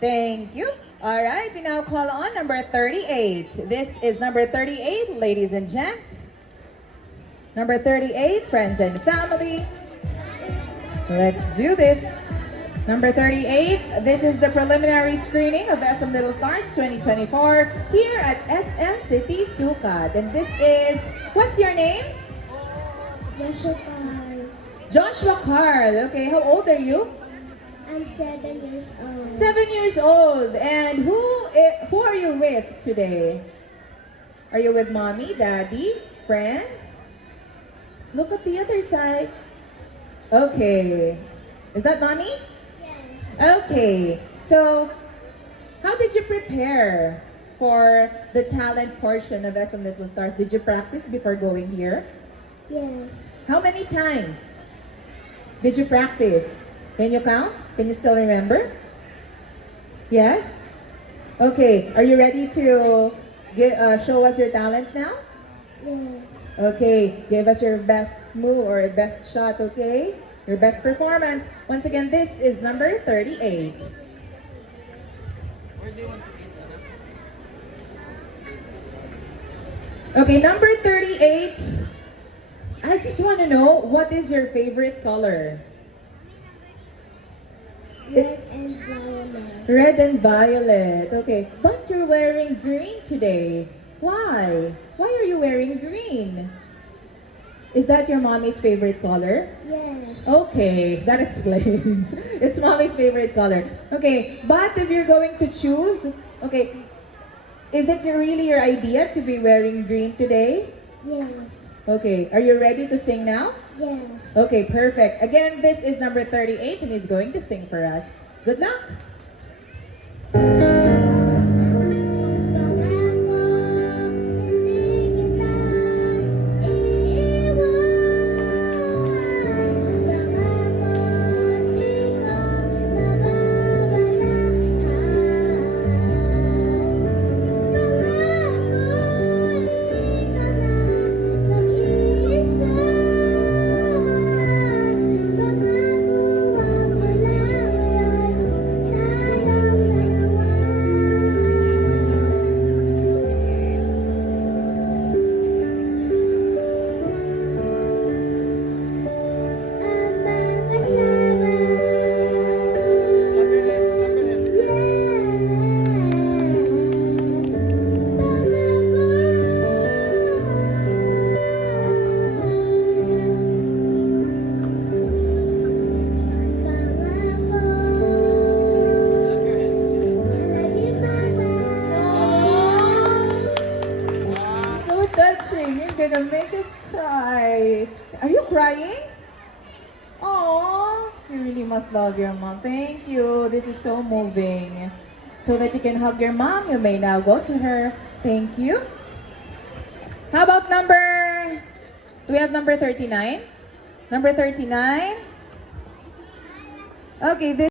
Thank you. All right, we now call on number 38. This is number 38, ladies and gents. Number 38, friends and family. Let's do this. Number 38, this is the preliminary screening of SM Little Stars 2024 here at SM City Sukat. And this is, what's your name? Joshua Carl. Joshua Carl. Okay, how old are you? I'm 7 years old. 7 years old. And who are you with today? Are you with mommy, daddy, friends? Look at the other side. Okay. Is that mommy? Yes. Okay. So, how did you prepare for the talent portion of SM Little Stars? Did you practice before going here? Yes. How many times did you practice? Can you count? Can you still remember? Yes? Okay. Are you ready to show us your talent now? Yes. Okay. Give us your best move or best shot, okay? Your best performance. Once again, this is number 38. Okay, number 38. I just want to know, what is your favorite color? Red and violet. Red and violet. Okay, but you're wearing green today. Why? Why are you wearing green? Is that your mommy's favorite color? Yes. Okay, that explains. It's mommy's favorite color. Okay, but if you're going to choose, okay, is it really your idea to be wearing green today? Yes. Okay, are you ready to sing now? Yes. Okay, perfect. Again, this is number 38 and he's going to sing for us. Good luck! Touching, you're gonna make us cry. Are you crying? Oh, you really must love your mom. Thank you. This is so moving. So that you can hug your mom, you may now go to her. Thank you. How about do we have number 39? Number 39? Okay, this